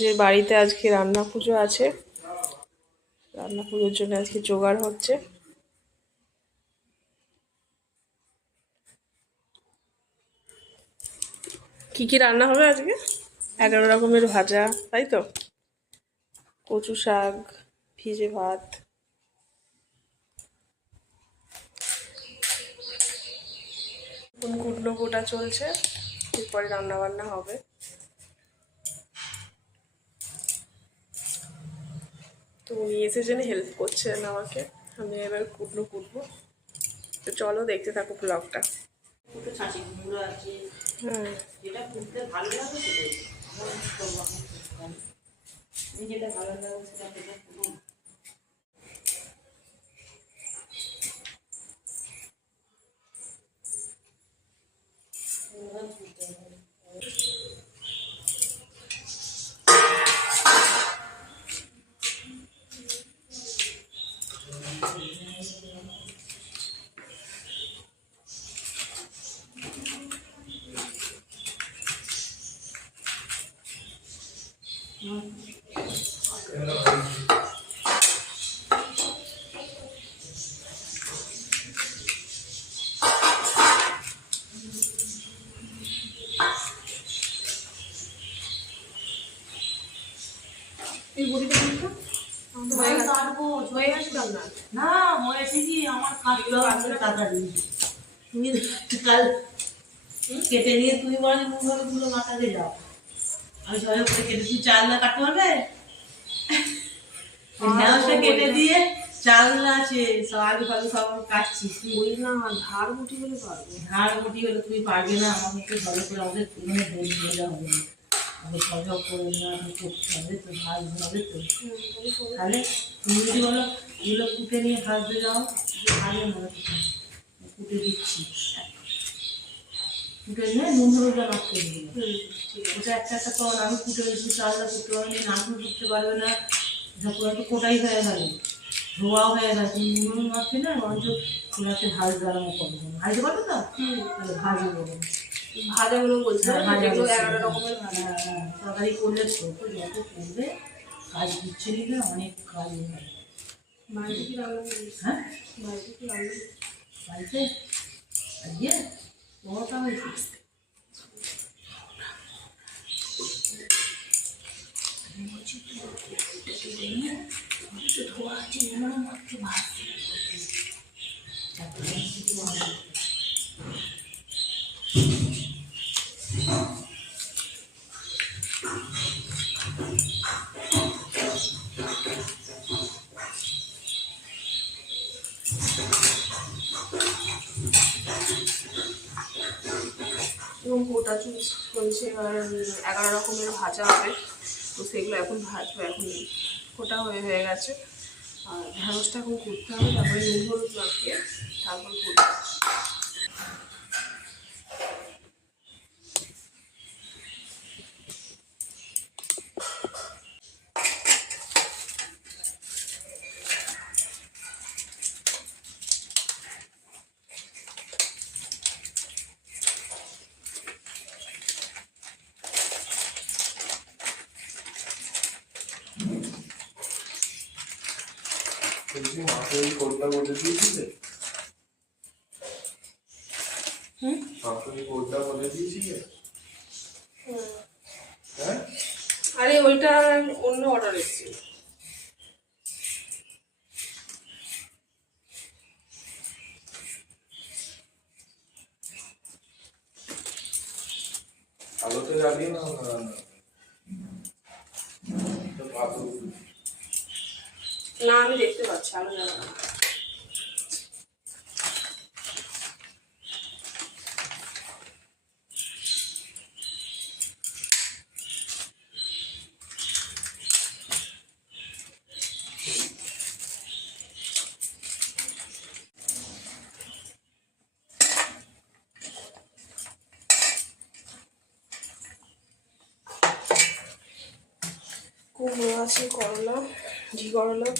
যে বাড়িতে আজকে রান্না পুজো আছে। রান্না পুজোর জন্য আজকে জোগাড় হচ্ছে। কি কি রান্না হবে আজকে? এগারো রকমের ভাজা, তাই তো? কচু শাক, ভিজে ভাত। কুটনো কোটা চলছে। এরপরে রান্না বান্না হবে। তো উনি এসে হেল্প করছেন আমাকে? আমি এবার কুটনো কুটবো। তো চলো দেখতে থাকো ব্লগটা ভালো 嗯。ঢেঁড়সটা কেটে দিয়ে চালনা আছে সব আলু সব আমি কাটছি। তুমি না ধার মুটি বলে পারব। ধার মুটি হলে তুমি পারবে না আমাকে একটু ভালো করে আমাদের মানে ধরে নিয়ে যাওয়া হবে আমি সজাগ করে না করতে হবে তো ভাজ হবে তো। তাহলে তুমি যদি বলো এগুলো কুটে নিয়ে ভাজতে যাও ভালো না কুটে দিচ্ছি। কুটে নিয়ে নুন হলুদটা নষ্ট করে দিলাম। হুম ঠিক আছে। ওটা একটা একটা তখন আমি কুটে দিচ্ছি চালটা কুটতে পারবে না কুটতে পারবে না। একটু কোটাই হয়ে গেল। ধোয়াও হয়ে গেছে নুন মাখবে না বরঞ্চ তোমাকে ভাজ দাঁড়ানো করবে। ভাজতে পারবে তো? তাহলে ভাজে বলুন ভাজাগুলো বলছে ভাজা যেগুলো বলছি। এগারো রকমের ভাজা। তরকারি করলে ছোট যত করবে কাজ দিচ্ছে নিলে অনেক কাজ হয় বাড়িতে কি রান্না হ্যাঁ? বাড়িতে কি রান্না বাড়িতে? আজকে বড়টা হয়েছে। ধোয়া আছে মাত্র ভাত এবং গোটা চুজ চলছে এবার এগারো রকমের ভাজা হবে। তো সেগুলো এখন ভাজবো এখন গোটা হয়ে হয়ে গেছে। আর ঢ্যাঁড়সটা এখন করতে হবে, তারপরে নুন হলুদ মাখিয়ে তারপর করব বলছি মাকে ওই কোটটা বলে দিয়েছিলে হুম মাকে ওই কোটটা বলে দিয়েছিলে হ্যাঁ আরে ওইটা অন্য অর্ডার আলোতে জ্বালিয়ে না? আমি দেখতে পাচ্ছি আলো জ্বালা না।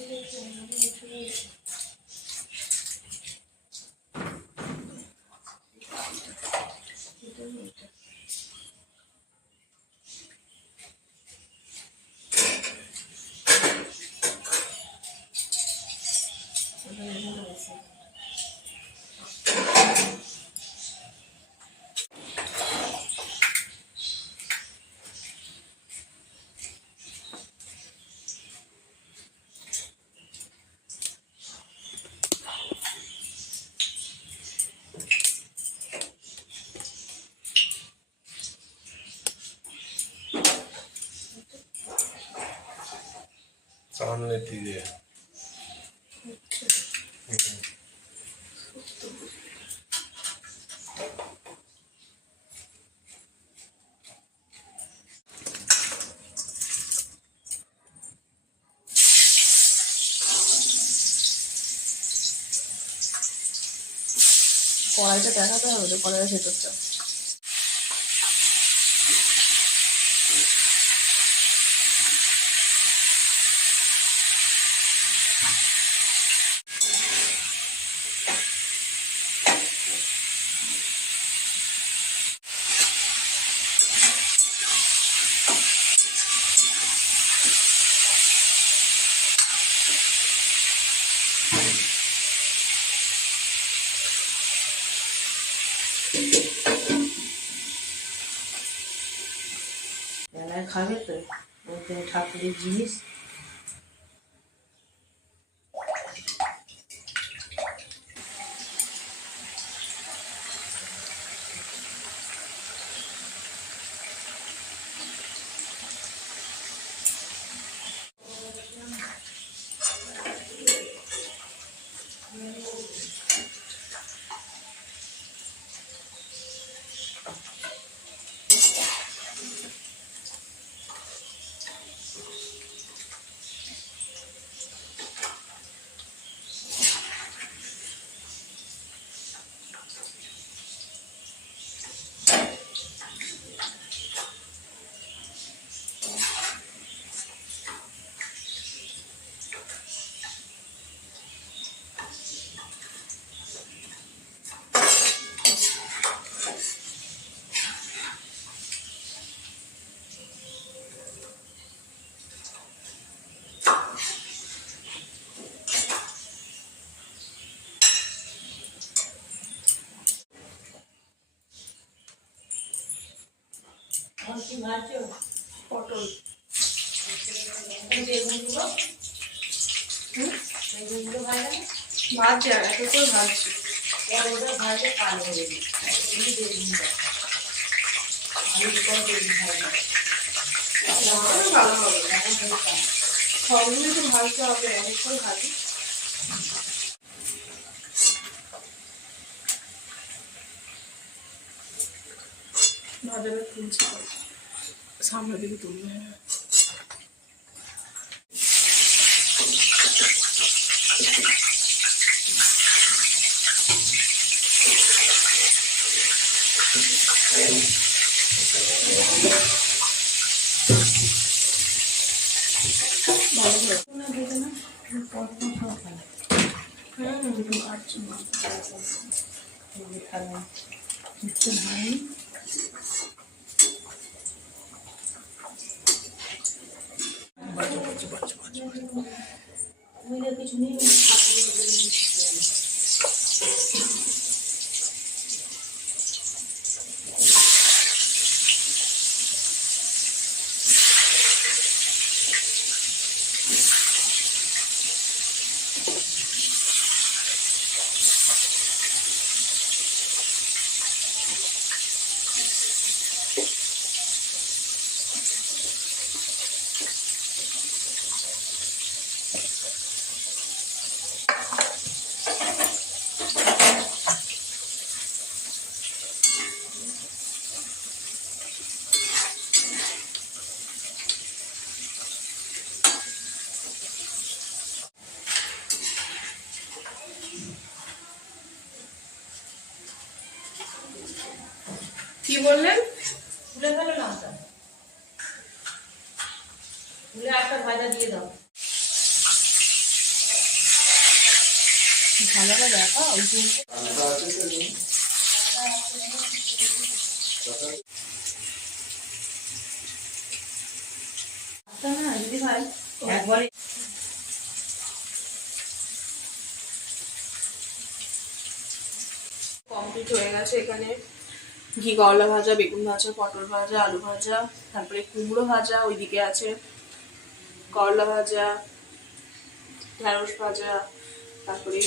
তুমি দাঁড়াও জেল দাও তুমি জোর দিয়ে সামনে দিয়ে কড়াইটা দেখাতে হবে তো কড়াইয়ের ভেতরটা। খাবে তো? ঠাকুরের জিনিস। পটল। বেগুনগুলো। হুম? বেগুনগুলো ভাজা ভাজছি আর এত করে ভাজছি এবার ওটা ভাজে কালো হয়ে যাবে এই বেগুন দাও আমি দুটো বেগুন ভাজা ভালো হবে। সবগুলো তো ভাজতে হবে এক করে ভাজি। ভাজাটা তুলছি। সামনের দিকে তুলবে হ্যাঁ ভালো করে না ভেজে না পরপর সব খাবে হ্যাঁ দুটো কাটছি খাবে একটু ভাই ওইটা কিছু নেই বললেন তুলে ফেলো না ওটা তুলে একটা ভাজা দিয়ে দাও। দেখা ওই না দিদি ভাই একবারে কমপ্লিট হয়ে গেছে এখানে। ঘি, করলা ভাজা, বেগুন ভাজা, পটল ভাজা, আলু ভাজা, তারপরে কুমড়ো ভাজা, ওইদিকে আছে করলা ভাজা ঢেঁড়স ভাজা, তারপরে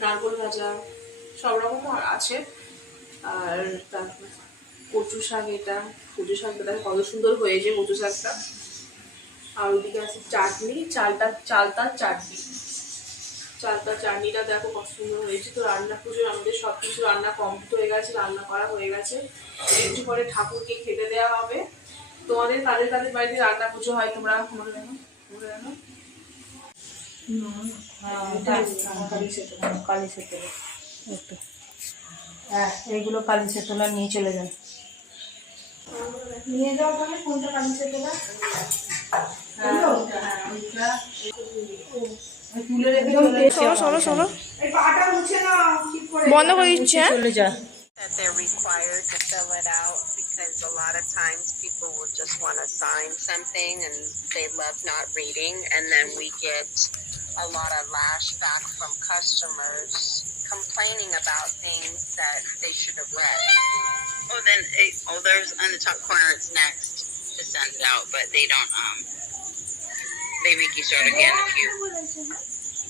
নারকোল ভাজা, সব রকম আছে। আর তারপর কচু শাক এটা, কচু শাকটা দেখো কত সুন্দর হয়েছে কচু শাকটা। আর ওইদিকে আছে চাটনি, চালটা চালতার চাটনি। চালতা চাটনিটা দেখো কত সুন্দর হয়েছে। তো রান্না পুজোর আমাদের সব কিছু রান্না কমপ্লিট হয়ে গেছে রান্না করা হয়ে গেছে। একটু পরে ঠাকুরকে খেতে দেওয়া হবে। তোমাদের তাদের তাদের বাড়িতে রান্না পুজো হয় তোমরা মনে রাখো মনে রাখো হ্যাঁ এইগুলো কালি সেতলা। নিয়ে চলে যান নিয়ে যাও তাহলে কোনটা কালি সেতলা তুলে রেখে শোনো শোনো শোনো বন্ধ করে দিচ্ছে হ্যাঁ চলে যা that they're required to fill it out because a lot of times people will just want to sign something and they love not reading and then we get a lot of lashback from customers complaining about things that they should have read. Oh, then, it, oh, there's on the top corner. It's next to send it out, but they don't. Um, they make you start again if you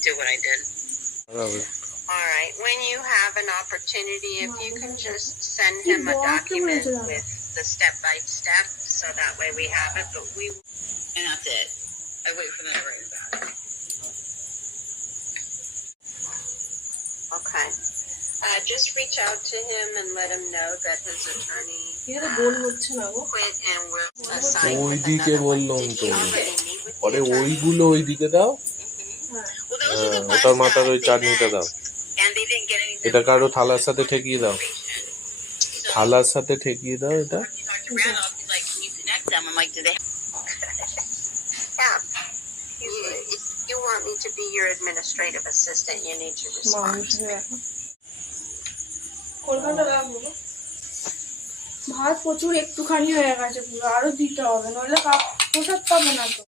do what I did. All right, when you have an opportunity, if you can just send him a document with the step by step, so that way we have it, but we And that's it. I wait for them to write it back. Okay. Uh, just reach out to him and let him know that his attorney এটা তো গোল হচ্ছে না গো quit and we're assigned with ওইদিকে another one. বললাম Did তো। he already meet with the পরে attorney? ওইগুলো ওইদিকে দাও Well, those are the হ্যাঁ, ones ওটার মাথার that ওই they চাটনিটা met, দাও And they didn't get anything. এটা কারো থালার সাথে ঠেকিয়ে দাও So, থালার সাথে ঠেকিয়ে দাও এটা when you talk to Randolph, he's like, can you connect them? I'm like, do they? Yeah. You, if you want me to be your administrative assistant, you need to respond ভাত প্রচুর একটুখানি হয়ে গেছে পুরো আরও দিতে হবে নইলে কাপ প্রসাদ পাবো না তো।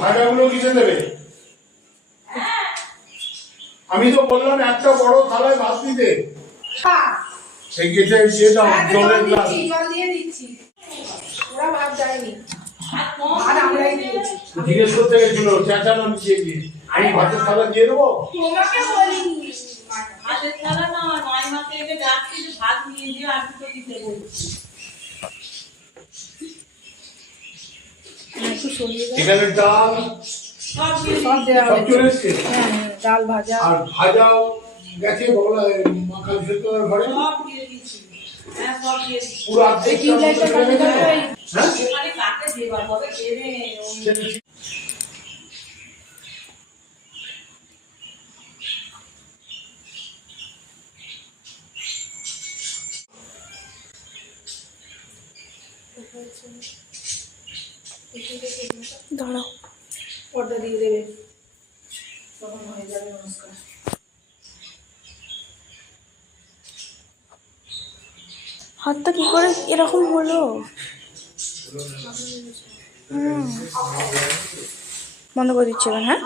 ভাজাগুলো কিসে দেবে? আমি তো বললাম একটা বড় থালায় ভাত দিতে। সেই গেছে দিয়ে জলের গ্লাস। জল দিয়ে দিচ্ছি। ওরা ভাত দেয়নি। ভাত আমরাই দিয়েছি। জিজ্ঞেস করতে গেছিল চেঁচানো নিচে গিয়ে আমি ভাতের থালা দিয়ে দেবো? তোমাকে বলিনি। ভাতের থালা না আমার মায়ের এসে ডাকছি যে ভাত নিয়ে যেও আর দুটো দিতে বলছি। একটু সরিয়ে দাও। এখানে ডাল সব চলে এসছে? হ্যাঁ হ্যাঁ, ডাল ভাজা। আর ভাজাও গেছে বলা মাখাল সেদ্ধ ঘরে সব দিয়ে দিচ্ছি হ্যাঁ সব দিয়ে দিচ্ছি পুরো অর্ধেক তিন চারটে কাটে দেবে হ্যাঁ ওখানে কাকে দেবার হবে দেবে ওই দাঁড়াও পর্দা দিয়ে দেবে তখন হয়ে যাবে নমস্কার হাতটা কি করে এরকম হলো। বন্ধ করে দিচ্ছি এবার হ্যাঁ?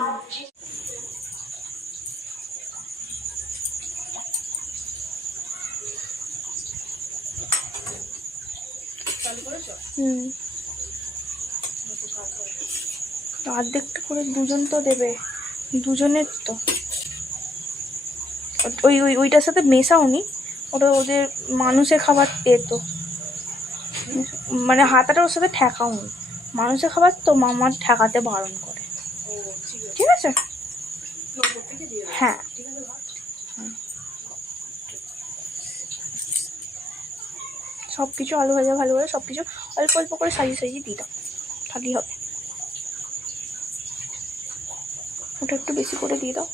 হুম। অর্ধেকটা করে দুজন তো দেবে। দুজনের তো। ওই ওই, ওইটার সাথে মেশাওনি? ওটা ওদের মানুষের খাবার এ তো মানে হাতাটা ওর সাথে ঠেকাওনি মানুষের খাবার তো মামার ঠেকাতে বারণ করে। ঠিক আছে? হ্যাঁ। সব কিছু আলু ভাজা ভালো করে সব কিছু অল্প অল্প করে সাজিয়ে সাজিয়ে দাও। তাহলেই হবে। ওটা একটু বেশি করে দিয়ে দাও।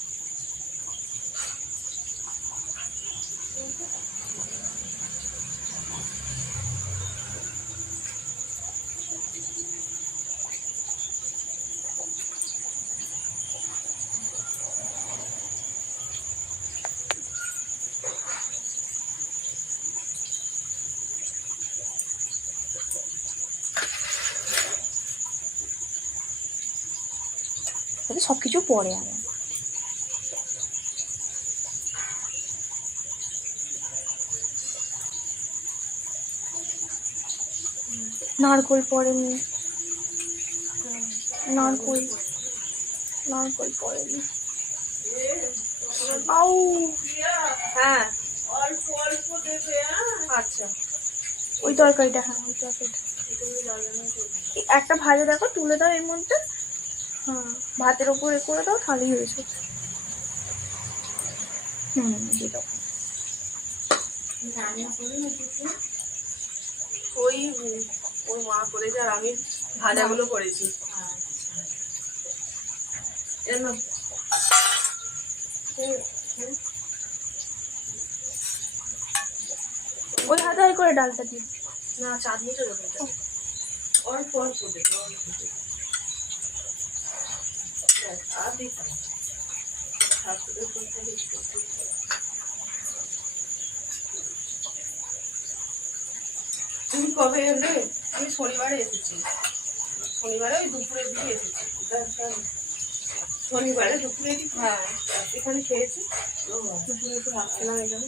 যাতে সব কিছু পরে আনে নারকোল পড়েনি নারকোল নারকোল পড়েনি আউ হ্যাঁ। আচ্ছা। ওই তরকারিটা হ্যাঁ ওই তরকারিটা। একটা ভাজা দেখো তুলে দাও এর মধ্যে। হ্যাঁ ভাতের ওপর এ করে দাও তাহলেই হয়েছে হুম দিয়ে ওই ওর মা করেছে আর আমি ভাজাগুলো করেছি। ওই হাতে করে ডালটা দিই না চাটনি তো দেবে এটা। অল্প অল্প দেবে অল্প দেবে। ব্যাস, আর দিতে হবে না। ঠাকুরের প্রসাদে একটু একটু দিতে হবে। তুমি কবে এলে? আমি শনিবারে এসেছি। শনিবারে ওই দুপুরের দিকে এসেছি। শনিবারে দুপুরের দিকে? হ্যাঁ। এখানে খেয়েছি? দুপুরে ভাত খেলাম এখানে।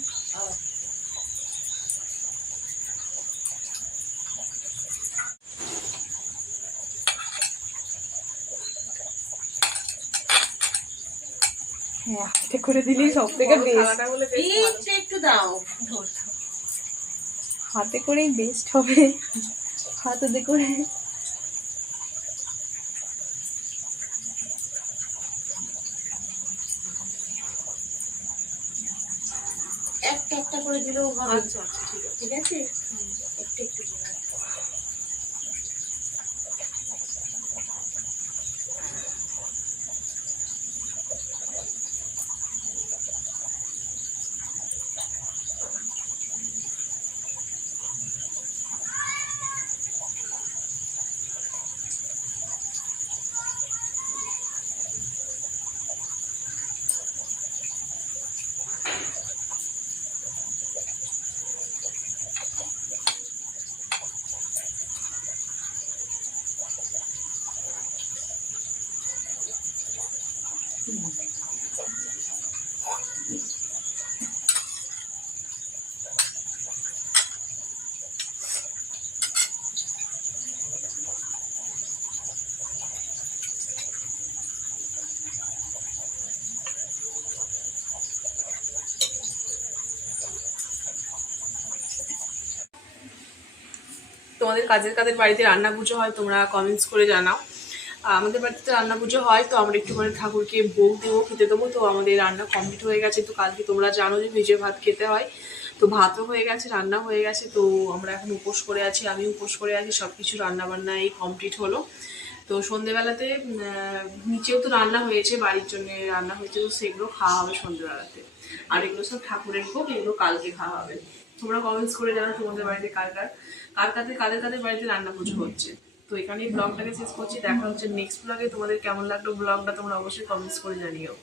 হ্যাঁ হাতে করে দিলেই সব থেকে বেস্ট বেশ একটু দাও। হাতে করেই বেস্ট হবে। হাতে করে। একটা একটা করে দিলেও হবে। আচ্ছা আচ্ছা ঠিক আছে। ঠিক আছে? একটু একটু তোমাদের কাজের কাদের বাড়িতে রান্না পুজো হয়, তোমরা কমেন্টস করে জানাও। আমাদের বাড়িতে রান্না পুজো হয়, তো আমরা একটু করে ঠাকুরকে ভোগ দেবো, খেতে দেবো। তো আমাদের রান্না কমপ্লিট হয়ে গেছে। তো কালকে তোমরা জানো যে ভেজে ভাত খেতে হয়। তো ভাতও হয়ে গেছে, রান্না হয়ে গেছে। তো আমরা এখন উপোস করে আছি, আমি উপোস করে আছি সব কিছু রান্না বান্না এই কমপ্লিট হলো। তো সন্ধেবেলাতে নিচেও তো রান্না হয়েছে, বাড়ির জন্য রান্না হয়েছে, তো সেগুলো খাওয়া হবে সন্ধেবেলাতে। আর এগুলো সব ঠাকুরের ভোগ, এগুলো কালকে খাওয়া হবে। তোমরা কমেন্টস করে জানো তোমাদের বাড়িতে কার কার কার কাদের কাদের কাদের বাড়িতে রান্না পুজো হচ্ছে? তো এখানেই ব্লগটাকে শেষ করছি। দেখা হচ্ছে নেক্সট ব্লগে তোমাদের কেমন লাগল ব্লগটা তোমরা অবশ্যই কমেন্টস করে জানিও।